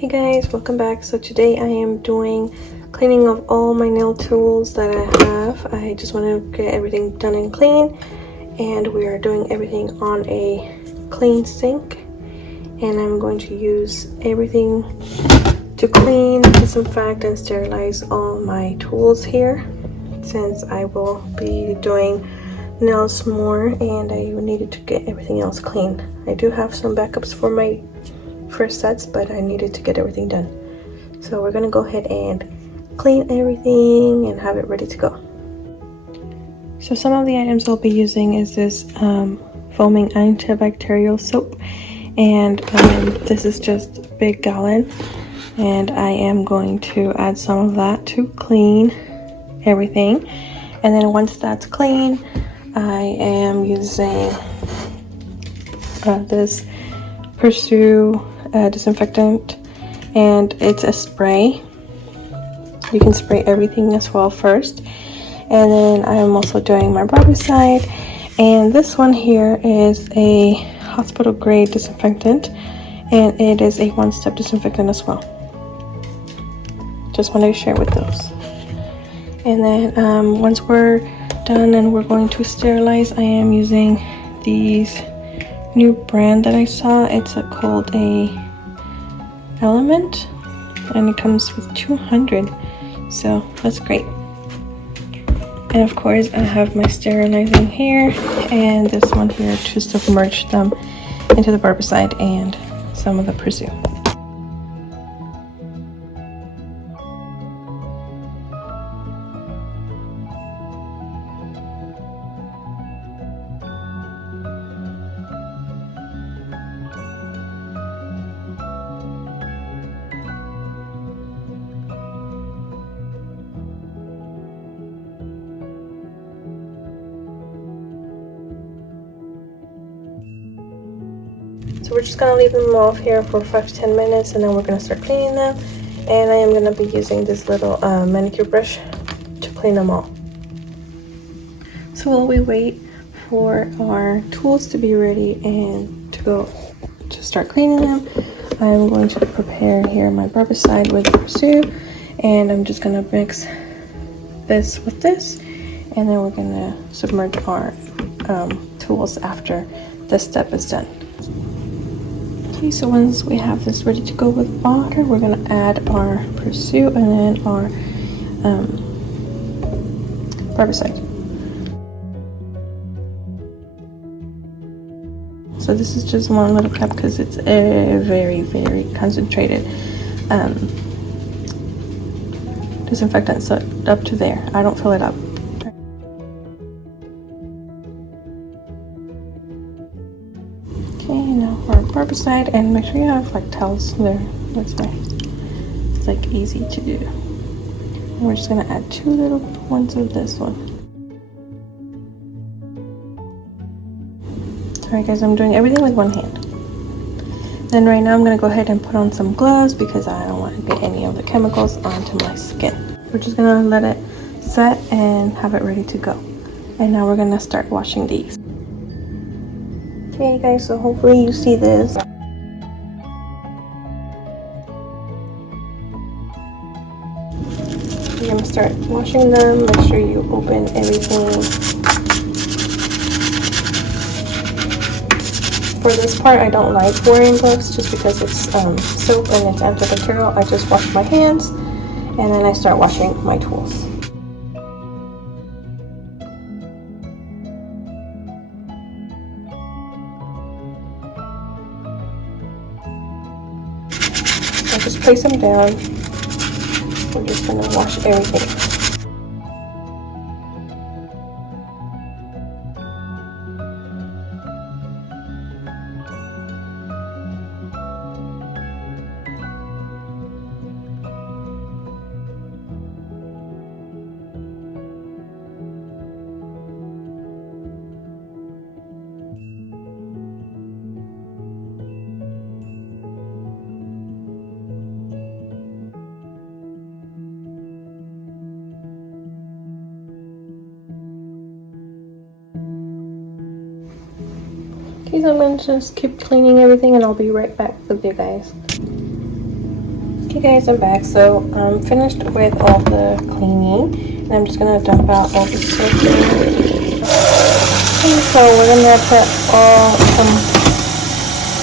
Hey guys, welcome back. So today I am doing cleaning of all my nail tools that I have. I just want to get everything done and clean, and we are doing everything on a clean sink, and I'm going to use everything to clean, disinfect, and sterilize all my tools here, since I will be doing nails more and I needed to get everything else clean. I do have some backups for my first sets, but I needed to get everything done. So we're gonna go ahead and clean everything and have it ready to go. So some of the items I'll be using is this foaming antibacterial soap, and this is just a big gallon, and I am going to add some of that to clean everything. And then once that's clean, I am using this Pursue disinfectant, and it's a spray. You can spray everything as well first, and then I'm also doing my barbicide, and this one here is a hospital grade disinfectant, and it is a one-step disinfectant as well. Just wanted to share with those. And then once we're done and we're going to sterilize, I am using these new brand that I saw. It's called a Element, and it comes with 200, so that's great. And of course I have my sterilizing here, and this one here to submerge them into the barbicide and some of the Pursue. So we're just gonna leave them off here for 5 to 10 minutes, and then we're gonna start cleaning them. And I am gonna be using this little manicure brush to clean them all. So while we wait for our tools to be ready and to go to start cleaning them, I'm going to prepare here my barbicide with Pursue, and I'm just gonna mix this with this, and then we're gonna submerge our tools after this step is done. Okay, so once we have this ready to go with water, we're gonna add our Pursue and then our barbicide. So this is just one little cup because it's a very, very concentrated disinfectant, so up to there. I don't fill it up. Okay, now our barbicide, and make sure you have like towels there. That's why it's like easy to do. And we're just gonna add 2 little ones of this one. Sorry guys, I'm doing everything with one hand. Then right now I'm gonna go ahead and put on some gloves because I don't want to get any of the chemicals onto my skin. We're just gonna let it set and have it ready to go. And now we're gonna start washing these. Okay guys, so hopefully you see this. You're gonna start washing them. Make sure you open everything. For this part, I don't like wearing gloves just because it's soap and it's antibacterial. I just wash my hands and then I start washing my tools. So just place them down. We're just gonna wash everything. Okay, so I'm going to just keep cleaning everything and I'll be right back with you guys. Hey guys, I'm back. So I'm finished with all the cleaning, and I'm just gonna dump out all the soap. Okay, so we're gonna put all some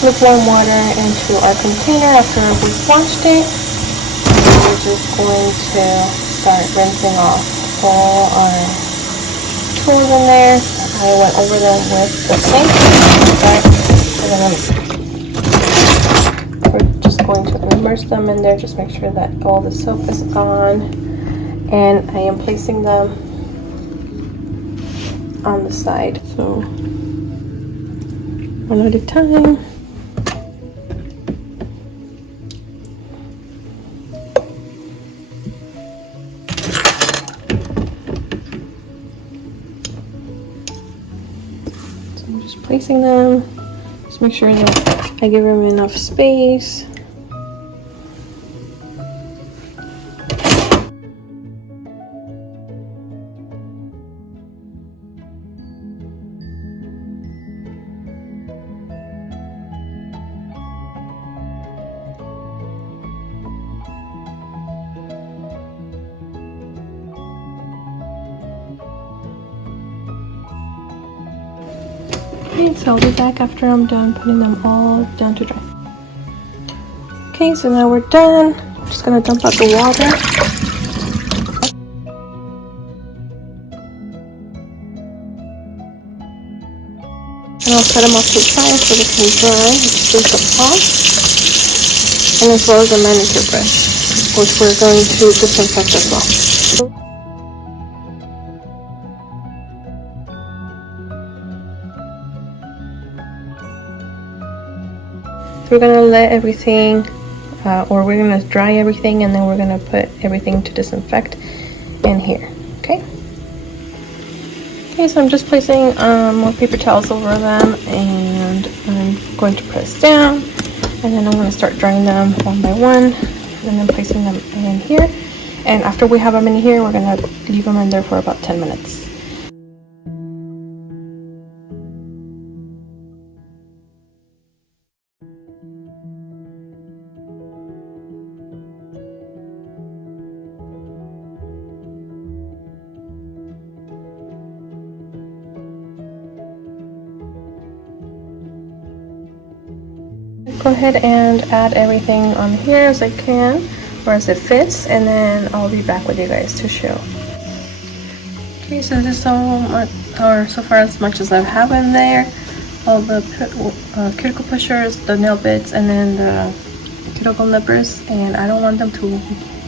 lukewarm water into our container after we've washed it. And we're just going to start rinsing off all our tools in there. I went over them with the sink, but we're just going to immerse them in there. Just make sure that all the soap is gone, and I am placing them on the side. So one at a time. I'm just placing them. Just make sure that I give them enough space. Okay, so I'll be back after I'm done putting them all down to dry. Okay, so now we're done. I'm just gonna dump out the water. And I'll set them off to the side so they can dry. Just rinse them off. And as well as a manicure brush, which we're going to disinfect as well. We're gonna let everything, or we're gonna dry everything, and then we're gonna put everything to disinfect in here. Okay. Okay, so I'm just placing more paper towels over them, and I'm going to press down, and then I'm gonna start drying them one by one, and then placing them in here. And after we have them in here, we're gonna leave them in there for about 10 minutes. Go ahead and add everything on here as I can, or as it fits, and then I'll be back with you guys to show. Okay, so this is so much, or so far as much as I have in there. All the cuticle pushers, the nail bits, and then the cuticle nippers, and I don't want them to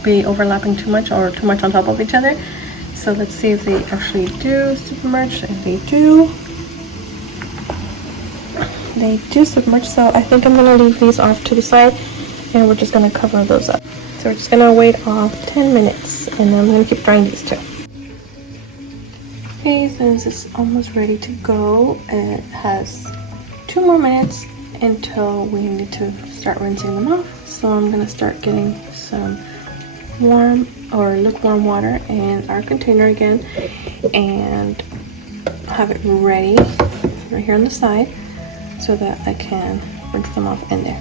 be overlapping too much or too much on top of each other. So let's see if they actually do submerge. If they do, submerge. So I think I'm gonna leave these off to the side, and we're just gonna cover those up. So we're just gonna wait off 10 minutes, and I'm gonna keep drying these two. Okay, since it's almost ready to go, it has 2 more minutes until we need to start rinsing them off. So I'm gonna start getting some warm or lukewarm water in our container again, and have it ready right here on the side, so that I can rinse them off in there.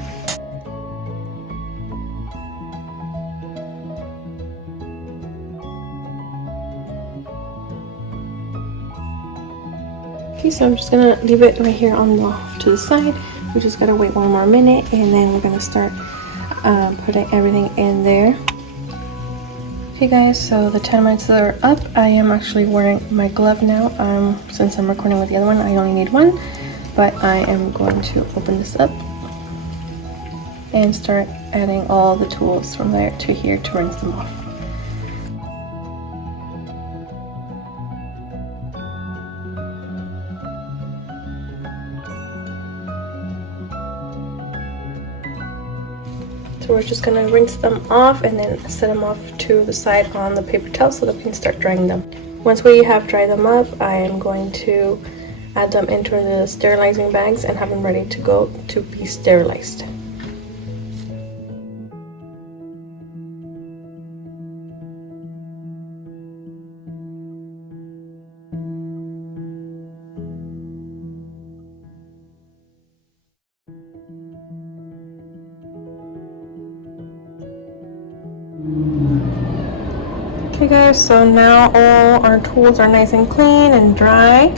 Okay, so I'm just gonna leave it right here on to the side. We just gotta wait 1 more minute, and then we're gonna start putting everything in there. Okay guys, so the 10 minutes are up. I am actually wearing my glove now. Since I'm recording with the other one, I only need one. But I am going to open this up and start adding all the tools from there to here to rinse them off. So we're just gonna rinse them off and then set them off to the side on the paper towel so that we can start drying them. Once we have dried them up, I am going to add them into the sterilizing bags and have them ready to go to be sterilized. guys, so now all our tools are nice and clean and dry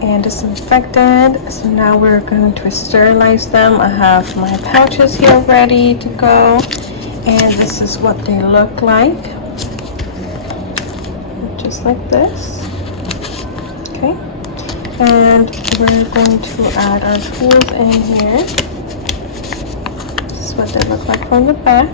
and disinfected. So now we're going to sterilize them. I have my pouches here ready to go, and this is what they look like, just like this. Okay, and we're going to add our tools in here. This is what they look like from the back.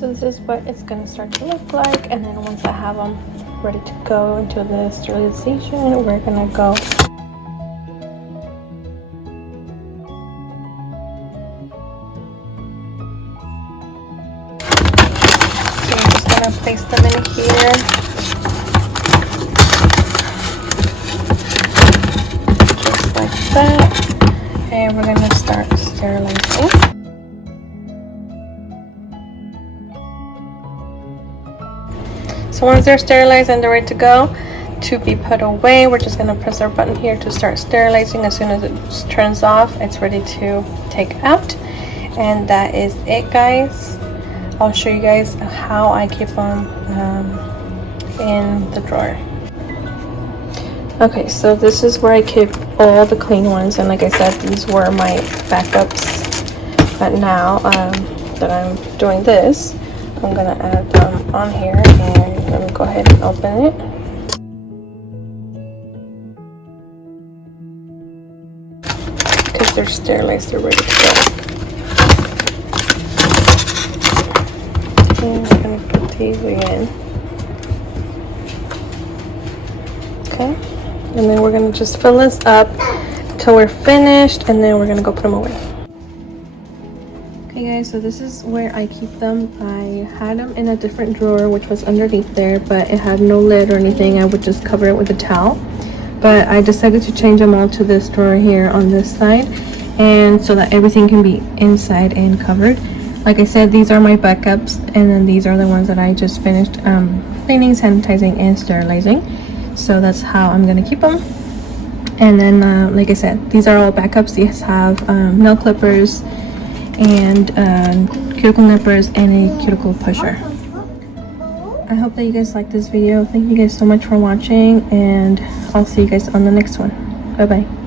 This is what it's going to start to look like, and then once I have them ready to go into the sterilization, we're going to go. So I'm just going to place them in here. Just like that. And we're going to start sterilizing. So once they're sterilized and they're ready to go to be put away, we're just going to press our button here to start sterilizing. As soon as it turns off, it's ready to take out. And that is it, guys. I'll show you guys how I keep them in the drawer. Okay, so this is where I keep all the clean ones, and like I said, these were my backups. But now that I'm doing this, I'm gonna add them on here, and let me go ahead and open it. Because they're sterilized, they're ready to go. And I'm gonna put these in. Okay, and then we're gonna just fill this up till we're finished, and then we're gonna go put them away. Okay guys, so this is where I keep them. I had them in a different drawer which was underneath there, but it had no lid or anything. I would just cover it with a towel, but I decided to change them all to this drawer here on this side, and so that everything can be inside and covered. Like I said, these are my backups, and then these are the ones that I just finished cleaning, sanitizing, and sterilizing. So that's how I'm gonna keep them. And then like I said, these are all backups. These have nail clippers and cuticle nippers and a cuticle pusher. I hope that you guys like this video. Thank you guys so much for watching, and I'll see you guys on the next one. Bye bye.